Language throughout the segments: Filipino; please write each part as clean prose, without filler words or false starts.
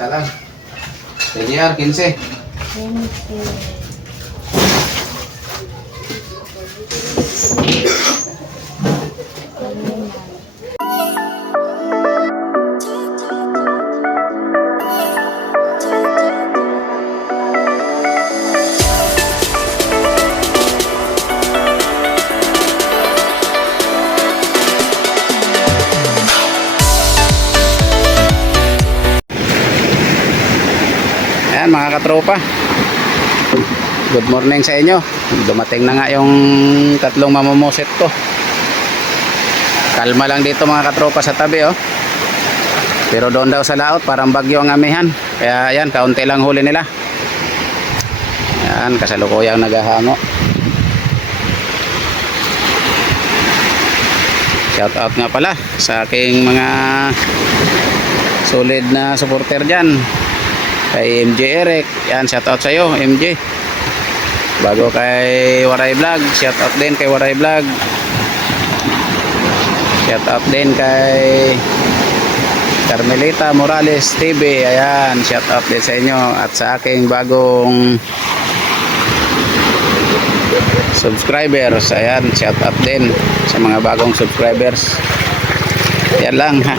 Isa lang. JR, 15. 20. Ayan mga katropa, good morning sa inyo. Dumating na nga yung tatlong mamumusit ko. Kalma lang dito mga katropa sa tabi oh. Pero doon daw sa laot parang bagyo ang amihan. Kaya ayan, kaunti lang huli nila. Ayan, kasalukuyang naghahango. Shout out nga pala sa aking mga solid na supporter dyan. Kay MJ Eric, yan, shout out sa iyo MJ. Bago kay Waray Vlog, shout out din kay Waray Vlog. Shout out din kay Carmelita Morales TV. Ayan, shout out din sa inyo at sa aking bagong subscribers. Ayan, shout out din sa mga bagong subscribers. Yan lang ha.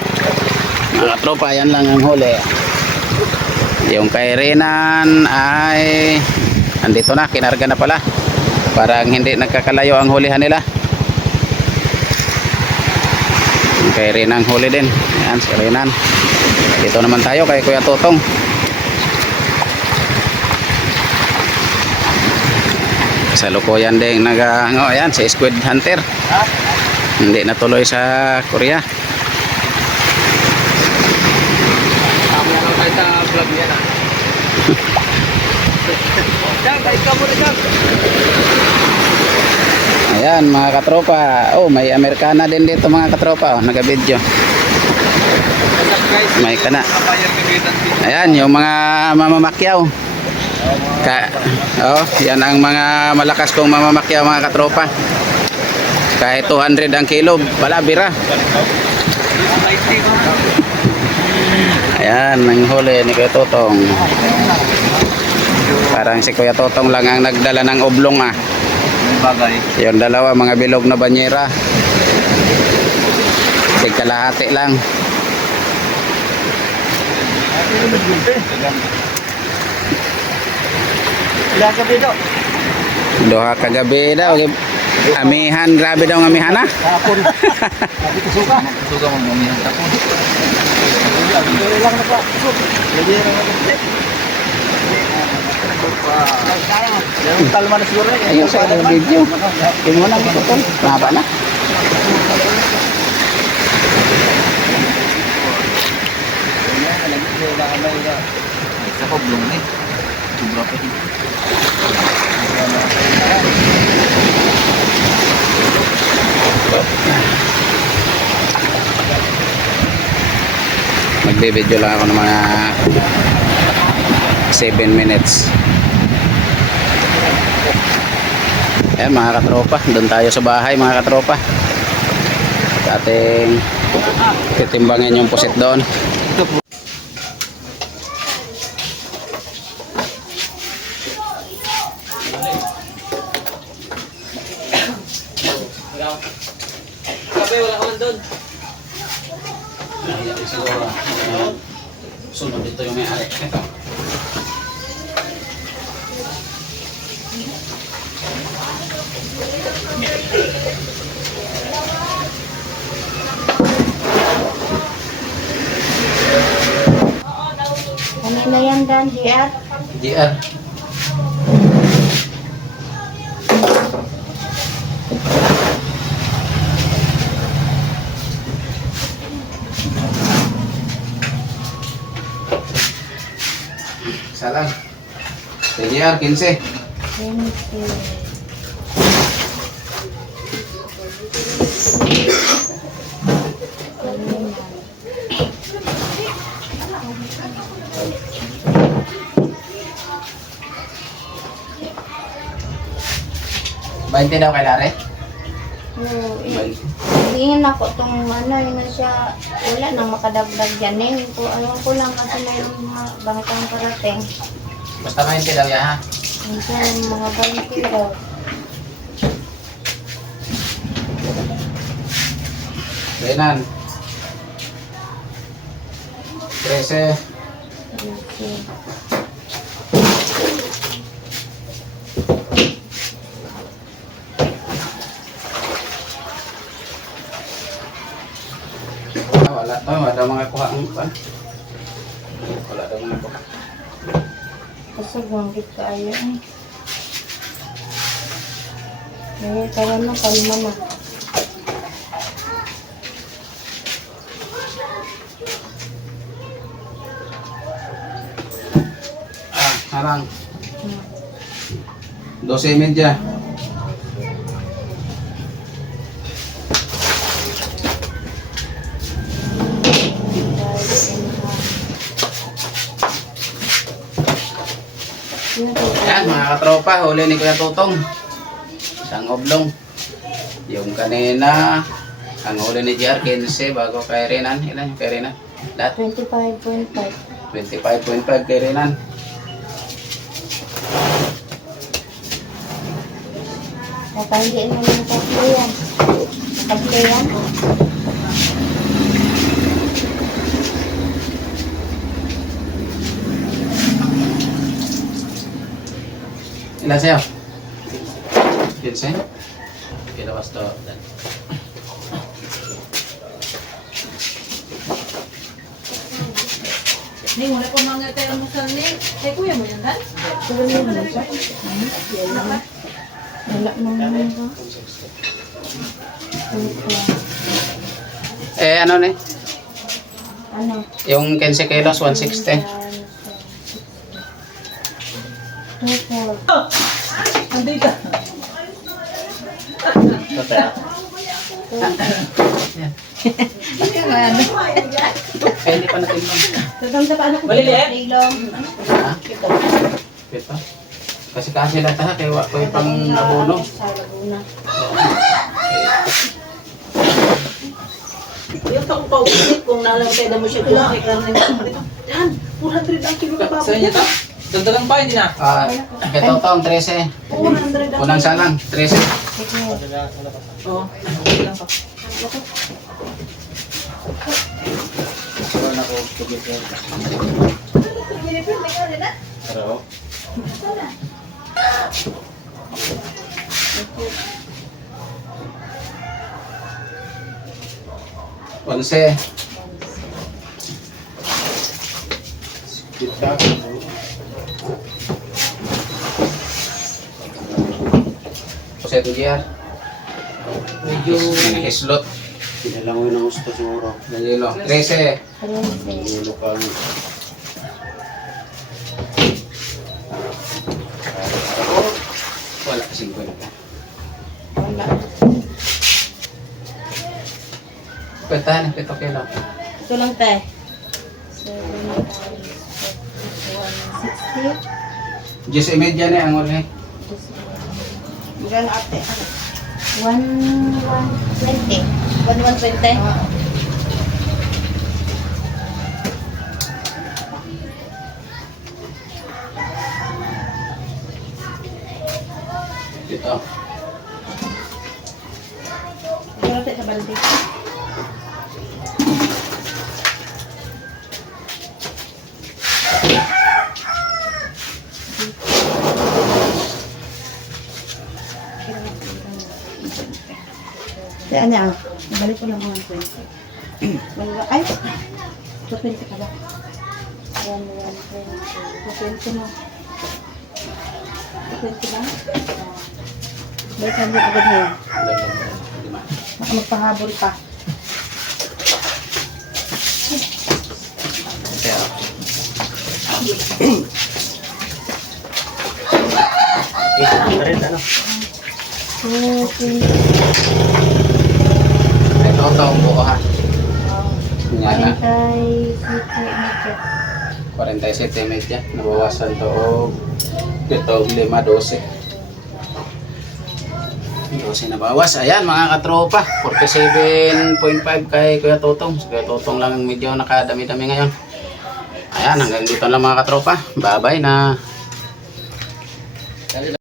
Mga tropa, yan lang ang huli. Yung kay Renan ay andito na, kinarga na pala. Parang hindi nagkakalayo ang hulihan nila. Yung kay Renan huli din. Ayan, si Renan. Dito naman tayo kay Kuya Totong. Kasalukuyan din nag-ano, ayan, si Squid Hunter. Hindi natuloy sa Korea. Vlog yan ah. Ayan mga katropa. Oh, may Amerikana din dito mga katropa. Oh, nagabidyo. May kana. Ayan yung mga mamamakyaw. Oh, yan ang mga malakas kong mamamakyaw mga katropa. Kahit 200 ang kilo, wala bira. Ayan, ang huli ni Kuya Totong. Parang si Kuya Totong lang ang nagdala ng oblong ah. Yung dalawa, mga bilog na banyera. Kalahati lang. Doha kagabi daw. Amihan, grabe daw ang amihan ah. Suga mo mamihan tapon. Ayun sa video. Yung mo lang ito. Mahaba na. Isa ko blong ni. Sobra pa din. Magbe-video lang ako ng mga 7 minutes. Ayan mga katropa, doon tayo sa bahay mga katropa. Ating titimbangin yung pusit doon. Wala ka man doon. Siguro sunod dito yung may-ari. Ito. Kanina yan Dan, JR? JR. Isa lang. JR, 15. 20. Bainte daw kay Lare? Oo, Bainte. hindi Nag-iingin ako itong ano, yun na siya, wala nang makadagdag dyan eh. Ayaw ko lang kasi mayroong mga bangkang parating. Basta 20 daw ya ha. Minsan mga 20 daw. Renan. 13. Okay. Wala to, wala mga kuha ang kuha. Wala daw mga kuha. Kasi gwanggit ka ayaw eh. Ngayon, kaya na, kalma na. Harang. 12:30. Yan mga katropa, huli ni Kuya Tutong. Isang oblong. Yung kanina, ang huli ni JR 15 bago kay Renan. Ilan yung kay Renan? Lahat? 25.5. 25.5 kay Renan. Napandiin mo ng tatlo yan. Tatlo yan. Ilan sa'yo? 15? Kita basta. Ning, wala ko mga tayo mo sa ni. Ay, kuya mo yan, Dan? Siguro yun na siya. Wala naman ba? Ano ni? Ano? Yung 15 kilos, 160. Andito. Ano? Hindi pa natin lang. Tagang sa paano ko Maliliit? ilong. Ha? Ito. Kasi lang tayo, kaya wala ko yung pang abono. Sa Laguna. Yung pa kung paulit, kung nalang tayo na mo siya kung kay karne mo. Dan, 400 ang kilo na baboy. Sa inyo to? Dagdagan pa, hindi na. Ito to, ang 13. 400 ang Unang salang, 13. Sige. Oo, okay lang pa. Onse. Jose Tugiar. Medyo... Islot. Pinala mo yun ang gusto siguro. Nangyelo. 13. 13. Ulo ka. Wala, 50. Wala. Pwetahan, pito kilo. Ito lang tayo. 160. Diyos imedya na ang uli. Magkano ate? 120. 120? Ito. Magkano ate sa balde? Kaya ano, balik ko lang 120. Ay! 220 ka ba? 120. 220 na. 220 lang? Balik lang din agad ngayon. Baka magpahabol pa. Ano? Okay. Ito ang buo ha. Yan na. 47 medya. Nabawasan to og 7, 5, 12. 12 na bawas. Ayan mga katropa. 47.5 kay Kuya Totong. Si Kuya Totong lang medyo nakadami-dami ngayon. Ayan, hanggang dito lang mga katropa. Bye-bye na.